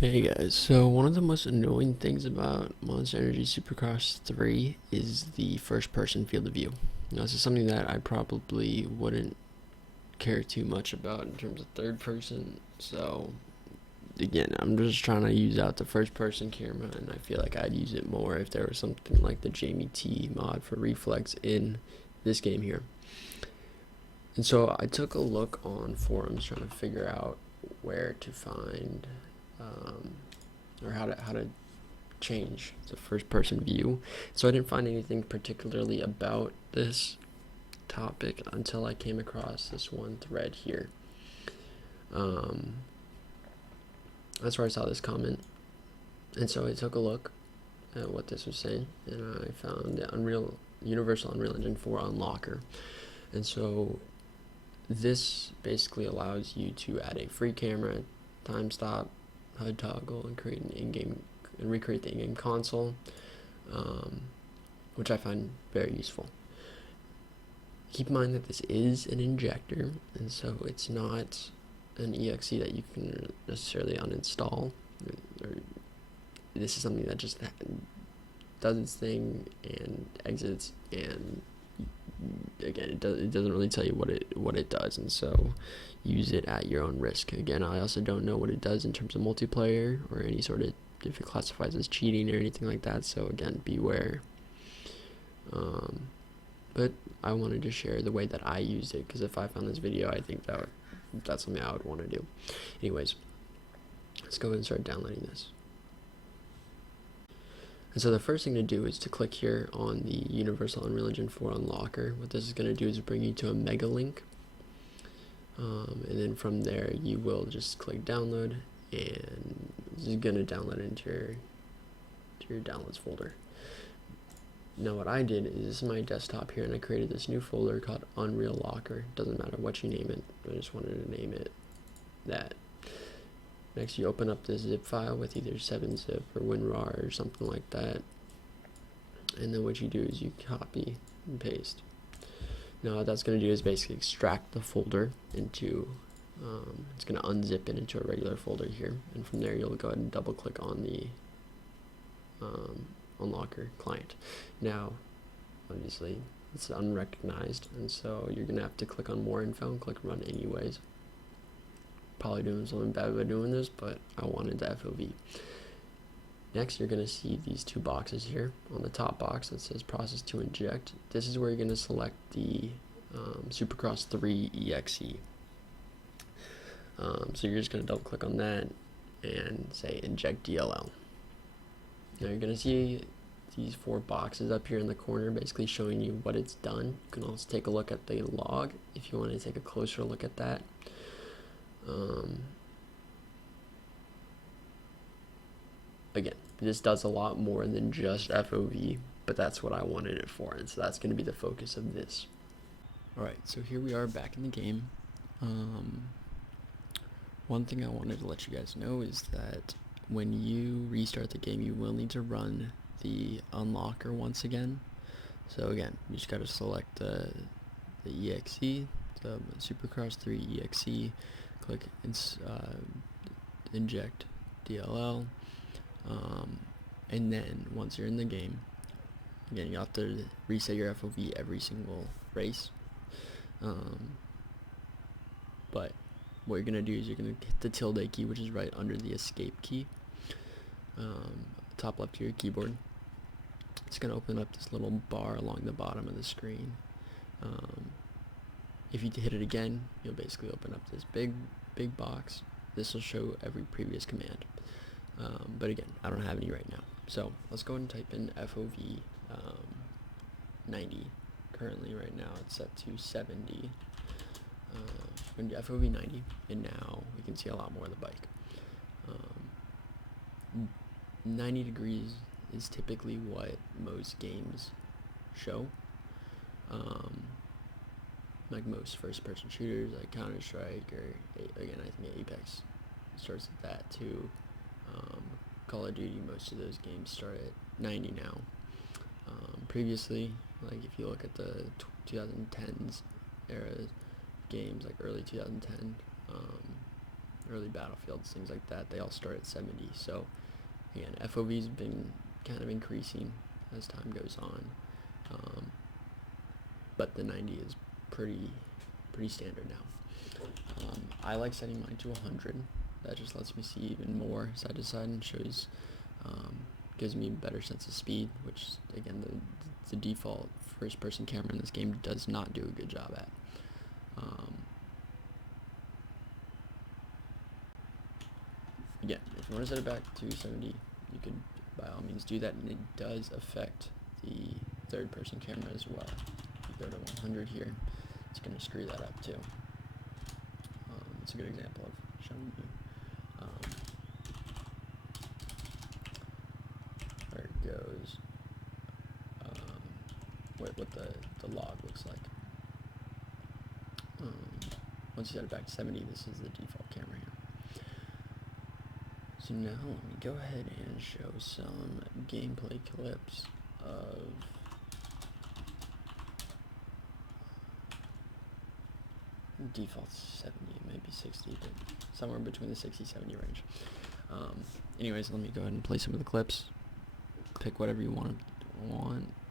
Hey guys, so one of the most annoying things about Monster Energy Supercross 3 is the first person field of view. Now, this is something that I probably wouldn't care too much about in terms of third person, so again, I'm just trying to use out the first person camera, and I feel like I'd use it more if there was something like the Jamie T mod for reflex in this game here. And so I took a look on forums trying to figure out where to find or how to change the first person view. So I didn't find anything particularly about this topic until I came across this one thread here. That's where I saw this comment, and so I took a look at what this was saying, and I found the Universal Unreal Engine 4 Unlocker. And so this basically allows you to add a free camera, time stop, HUD toggle, and create an in-game and recreate the in-game console, which I find very useful. Keep in mind that this is an injector, and so it's not an exe that you can necessarily uninstall. This is something that just does its thing and exits, and again, it doesn't really tell you what it does, and so use it at your own risk. Again, I also don't know what it does in terms of multiplayer or any sort of, if it classifies as cheating or anything like that, so again, beware. But I wanted to share the way that I used it, because if I found this video, I think that's something I would want to do. Anyways, let's go ahead and start downloading this. And so the first thing to do is to click here on the Universal Unreal Engine 4 Unlocker. What this is going to do is bring you to a mega link. And then from there, you will just click download, and this is going to download into your downloads folder. Now what I did is, this is my desktop here, and I created this new folder called Unreal Locker. Doesn't matter what you name it, I just wanted to name it that. Next, you open up this zip file with either 7-zip or WinRAR or something like that, and then what you do is you copy and paste. Now what that's going to do is basically extract the folder into, it's going to unzip it into a regular folder here, and from there you'll go ahead and double click on the Unlocker client. Now obviously it's unrecognized, and so you're going to have to click on more info and click run anyways. Probably doing something bad by doing this, but I wanted the FOV. Next, you're going to see these two boxes here. On the top box that says process to inject, this is where you're going to select the Supercross 3 exe. So you're just going to double click on that and say inject DLL. Now you're going to see these 4 boxes up here in the corner basically showing you what it's done. You can also take a look at the log if you want to take a closer look at that. Again, this does a lot more than just FOV, but that's what I wanted it for, and so that's going to be the focus of this. Alright, so here we are back in the game. One thing I wanted to let you guys know is that when you restart the game, you will need to run the unlocker once again. So again, you just got to select the exe, the Supercross 3 exe, click inject DLL, and then once you're in the game, again, you have to reset your FOV every single race. But what you're gonna do is you're gonna hit the tilde key, which is right under the escape key, top left of your keyboard. It's gonna open up this little bar along the bottom of the screen. If you hit it again, you'll basically open up this big box. This will show every previous command. But again, I don't have any right now. So let's go ahead and type in FOV 90. Currently right now it's set to 70. We're going to do FOV 90, and now we can see a lot more of the bike. 90 degrees is typically what most games show. Like most first-person shooters, like Counter-Strike, or again, I think Apex starts at that too. Call of Duty, most of those games start at 90 now. Previously, like if you look at the 2010s era games, like early 2010, early Battlefields, things like that, they all start at 70. So again, FOV's been kind of increasing as time goes on, but the 90 is pretty standard now. I like setting mine to 100. That just lets me see even more side to side and shows, gives me a better sense of speed, which again the default first person camera in this game does not do a good job at. Again, if you want to set it back to 70, you could by all means do that, and it does affect the third person camera as well. If you go to 100 here, it's going to screw that up too. It's a good example of showing you where it goes, what the log looks like. Once you set it back to 70, this is the default camera here. So now let me go ahead and show some gameplay clips of default 70, maybe 60, but somewhere between the 60-70 range. Anyways, let me go ahead and play some of the clips. Pick whatever you want.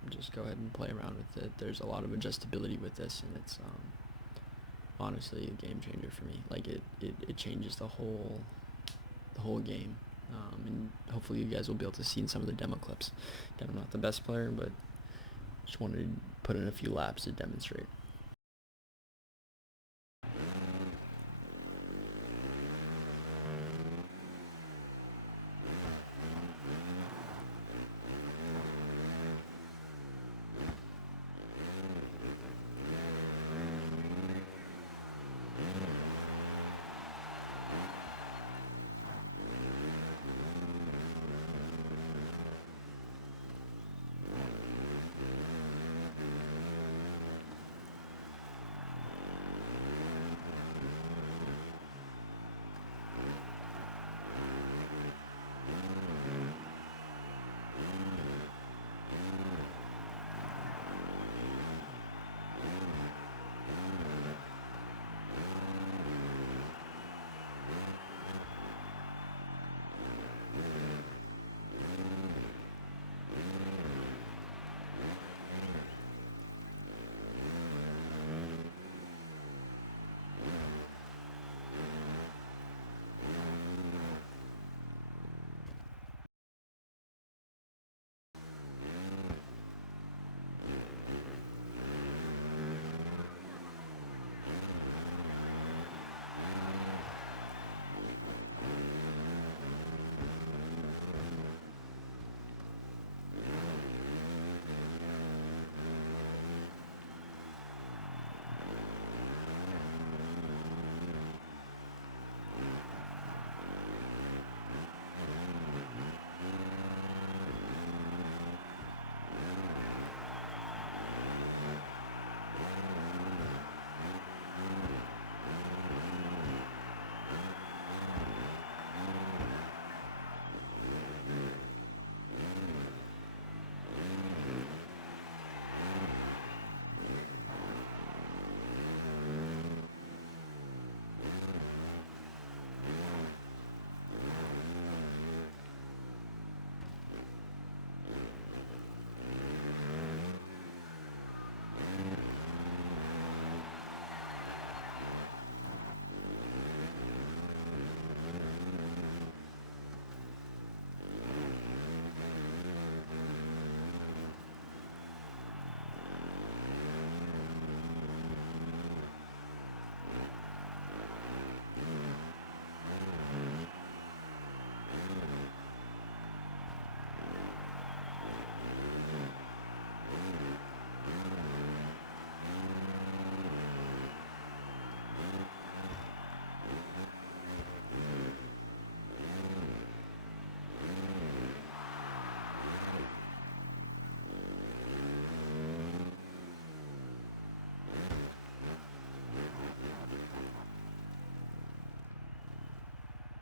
Just go ahead and play around with it. There's a lot of adjustability with this, and it's honestly a game changer for me. Like it changes the whole game, and hopefully you guys will be able to see in some of the demo clips. Again, I'm not the best player, but just wanted to put in a few laps to demonstrate.